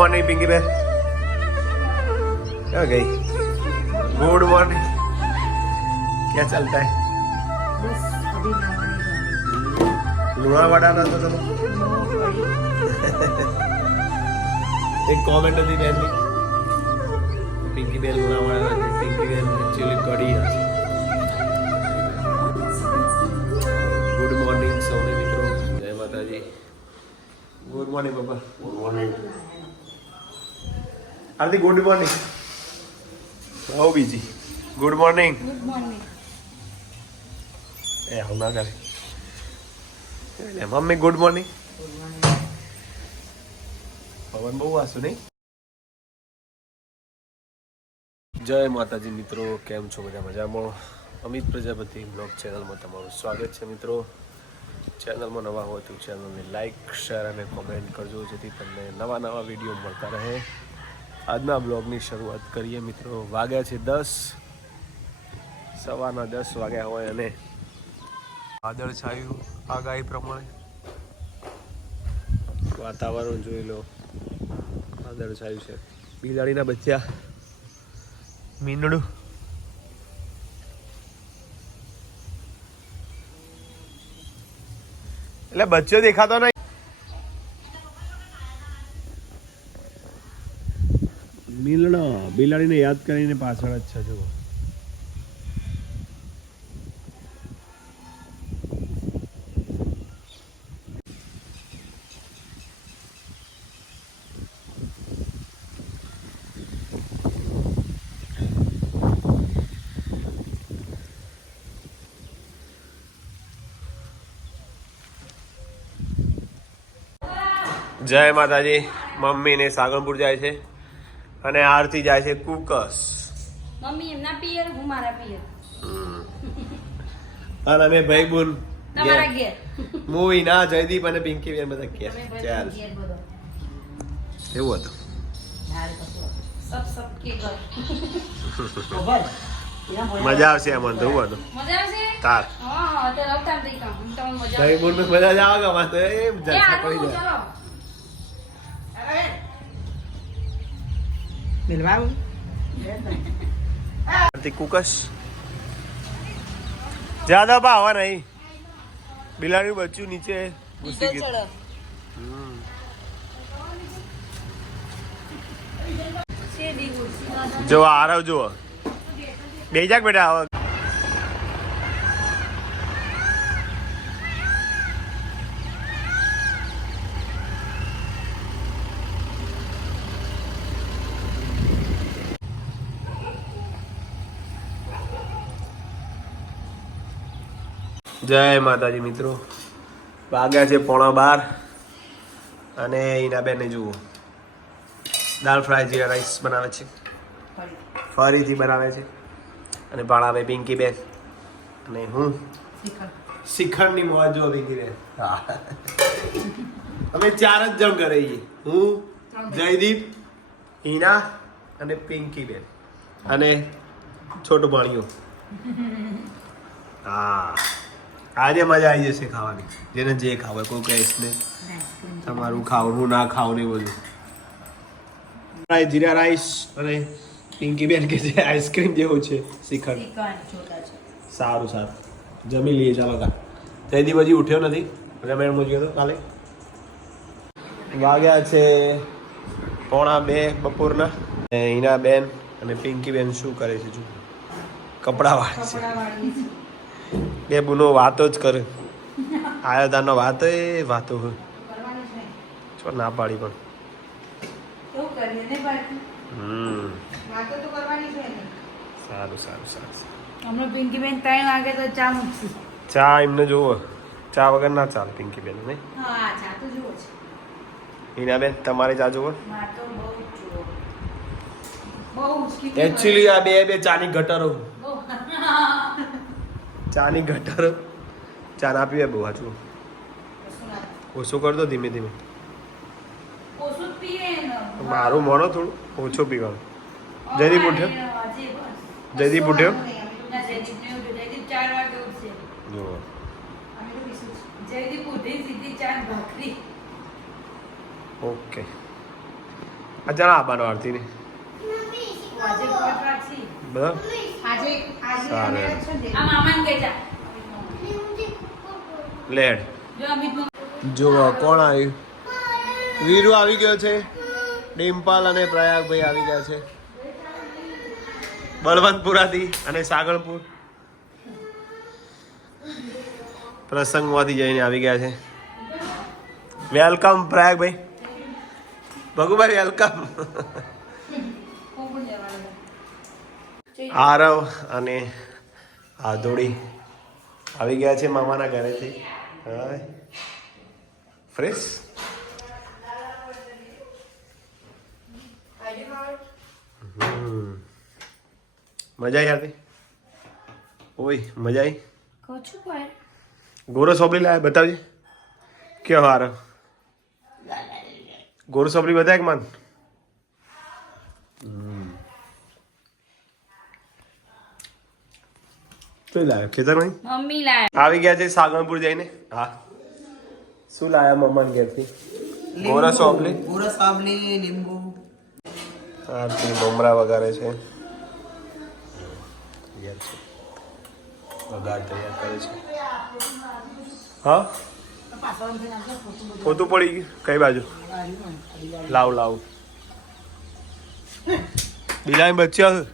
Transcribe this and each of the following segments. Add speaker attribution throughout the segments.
Speaker 1: Morning Pinky બેન ક્યાં ગઈ ગુડ મોર્નિंग क्या चलता है? લુણાવાડા ના તો એક કોમેન્ટ હતી બેનની પિંકી બેન લુણાવાડા પિંકી બેન એકચ્યુઅલી કડી હતી ગુડ મોર્નિંગ સૌને મિત્રો જય માતાજી ગુડ મોર્નિંગ પપ્પા good morning Aarti good morning. આવો બીજી. Good morning. એ આવું ના કરે. મમ્મી ગુડ મોર્નિંગ. પવન બહુ વાસુ નહીં? જય માતાજી મિત્રો કેમ છો? બધા મજામાં? અમિત પ્રજાપતિ બ્લોગ ચેનલમાં તમારું સ્વાગત છે મિત્રો. ચેનલમાં નવા હોય તો ચેનલને લાઇક શેર અને કોમેન્ટ કરજો જેથી તમને નવા નવા વીડિયો મળતા રહે. આજના બ્લોગની શરૂઆત કરીએ. મિત્રો, વાગ્યા છે દસ. સવારના દસ વાગ્યા હોય અને વાદળ છાયું આગાહી પ્રમાણે. વાતાવરણ જોઈ લો. વાદળ છાયું છે. બિલાડીના બચ્ચા. મીંડળું એટલે બચ્ચો દેખાતો નહીં. બિલાડીને યાદ કરીને પાછળ જ છે જુઓ. જય માતાજી. મમ્મી ને સાગરપુર જાય છે. અને આરતી જાય છે કુકસ.
Speaker 2: મમ્મી એમના પિયર હું મારા પિયર.
Speaker 1: અને અમે ભાઈ બોલ
Speaker 2: તમારા ઘેર.
Speaker 1: મૂવી ના જયદીપ અને પિંકી બેન બધા ગયા ચાલ. એવું હતું.
Speaker 2: ઘર.
Speaker 1: મજા આવશે એમ તો એવું હતું. તાર. ભાઈ બોલ મજા જ આવે ગમે તો એ જલસા પડી
Speaker 2: ચલો.
Speaker 1: જાય આરતી કુકસ જ્યાદા ભાવા નહીં બિલાડી બચ્ચું નીચે ઘૂસી ગયું જો આરવ જુઓ બે જાક બેટા આવો જય માતાજી મિત્રો. વાગ્યા છે પોણા બાર અને એના બેને જુઓ. દાળ ફ્રાય જીરા રાઈસ બનાવે છે. ફરીથી બનાવે છે. અને ભણાવે પિંકી બેન. અને હું? શિખંડની મોજ જો પિંકી બેન અમે ચાર જ જણ ઘરે હું, જયદીપ હિના અને પિંકી બેન. અને છોટું ભાણિયું. હા. આજે મજા આવી જશે ખાવાની. જેને જે ખાવે કોઈ કહીશ ને તમારું ખાવાનું ના ખાવું નહીં બધું. જીરા રાઈસ અને પિંકી બેન કે છે આઈસ્ક્રીમ જેવું છે શ્રીખંડ. સારું સારું. જમી લઈએ ચાલો કા જયદીપ પછી ઉઠ્યો નથી. રમેણ મુજ ગયો કાલે. વાગ્યા છે પોણા બે બપોરના. હિના બેન અને પિંકી બેન શું કરે છે જો કપડા વાળી છે. બે બુનો વાતો જ કરે. આયોદાનો વાતો એ વાતો હોય.
Speaker 2: છો
Speaker 1: ના પાડી પણ. સારું સારું સારું
Speaker 2: હમણાં ત્રણ વાગે તો ચા મૂકશું.
Speaker 1: ચા એમને જોવો. ચા વગર ના ચાલે પિંકી બેન નહીં?
Speaker 2: હા ચા તો છે
Speaker 1: તમારે ચા જોવો? એકચ્યુઅલી આ બે બે ચાની ગટરો. ચાની ગટર. ચા ના પીવે બહુ હાચું. ઓછું કર દો ધીમે ધીમે. મારું મોનો થોડું ઓછું પીવાનું. જયદીપ ઉઠ્યો? જયદીપ ઉઠ્યો. ઓકે. અચાર આભાર આરતી ને
Speaker 2: આજે
Speaker 1: બરાબર.
Speaker 2: આજે આજે
Speaker 1: સારું. લેડ.
Speaker 3: જો
Speaker 1: જુઓ કોણ આવ્યું વીરુ આવી ગયો છે. ડિમ્પલ અને પ્રયાગભાઈ આવી ગયા છે. બળવંતપુરાથી અને સાગરપુર. પ્રસંગમાંથી જઈને આવી ગયા છે. વેલકમ પ્રયાગભાઈ. ભગુભાઈ વેલકમ
Speaker 3: કોણ લેવાનું?
Speaker 1: આરવ અને આધોડી આવી ગયા છે મામાના ઘરેથી. ફ્રેશ. મજા આવી ઓય, મજા આવી? ગોરો સોબરી લાયા, બતાવજે. કેવો આરવ? ગોરો સોબરી બતાય કે મન? કઈ લાવ્યો ખેતરમાં
Speaker 3: મમ્મી લાય.
Speaker 1: આવી ગયા છે સાગરપુર જઈને? હા. શું લાવ્યા મમ્માને ઘેરથી? ગોરા સોપલી.
Speaker 4: પૂરા સાબલી લીંબુ.
Speaker 1: આરતી મમરા વગાડે છે. વગાડ તૈયાર કરે છે. હા? પોતું પડી ગયું. કઈ બાજુ? લાવ લાવ. બિલાઈ બચ્યા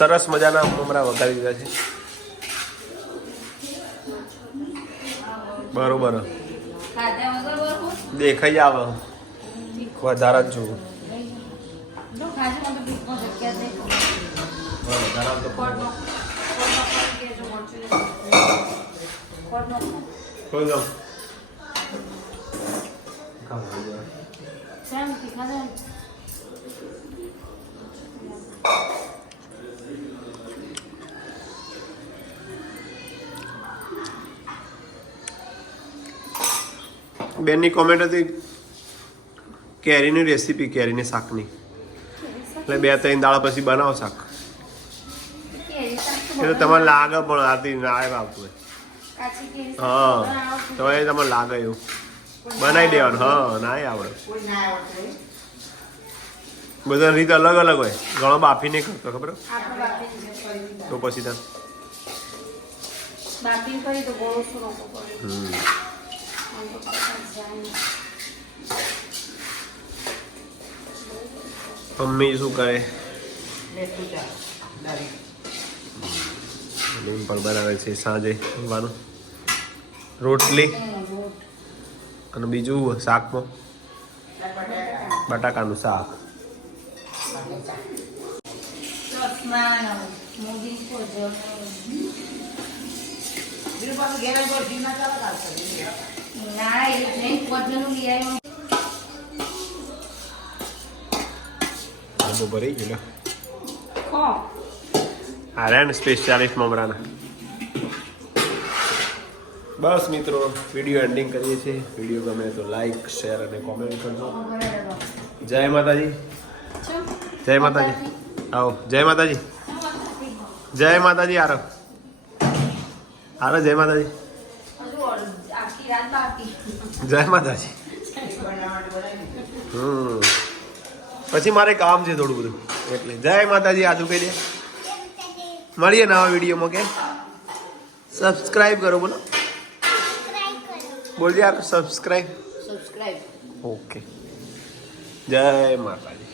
Speaker 1: સરસ મજાના મમરા વગાડી દીધા છે. બરોબર? દેખાઈ આવે વધારે જ જોવું.
Speaker 3: જો ખાજે
Speaker 1: બેનની કોમેન્ટ હતી કેરીની રેસીપી કેરીની શાકની. એટલે બે ત્રણ દાડા પછી બનાવો શાક.
Speaker 3: એટલે શાક તો
Speaker 1: એ તો તમને લાગે પણ આથી ના આવે આવતું હોય.
Speaker 3: કાચી
Speaker 1: હા તો એ તમારે લાગે એવું. બનાવી દેવાનું હા ના આવડે. બધા રીત અલગ અલગ હોય. ઘણો બાફી નહીં કરતો ખબર. તો પછી તમે
Speaker 3: બાફી કરી તો ગોળો
Speaker 1: મમ્મી શું કરે?
Speaker 4: લેતું
Speaker 1: પણ બનાવે છે સાંજે જમવાનું. રોટલી અને બીજું શાકમાં બટાકાનું શાક.
Speaker 3: મોદી
Speaker 4: ના ચાલે
Speaker 3: એ નહીં કોજરનું લઈ આવ્યો.
Speaker 1: ડબ્બો ભરી ગયો
Speaker 3: ખો.
Speaker 1: આ રહ્યા ને સ્પેશિયાલિસ્ટ મમરાના. બસ મિત્રો વીડિયો એન્ડિંગ કરીએ છીએ. વીડિયો ગમે તો લાઈક શેર અને કોમેન્ટ કરજો. જય માતાજી. જય માતાજી. આવો જય માતાજી. જય માતાજી આરવ. આરવ જય માતાજી. જય માતાજી. હમ. પછી મારે કામ છે થોડું બધું. એટલે જય માતાજી આજુ કહી દે? મળીએ નવા વિડીયોમાં કે સબસ્ક્રાઈબ કરો બોલો. બોલજે યાર સબસ્ક્રાઈબ
Speaker 4: સબસ્ક્રાઈબ
Speaker 1: ઓકે જય માતાજી.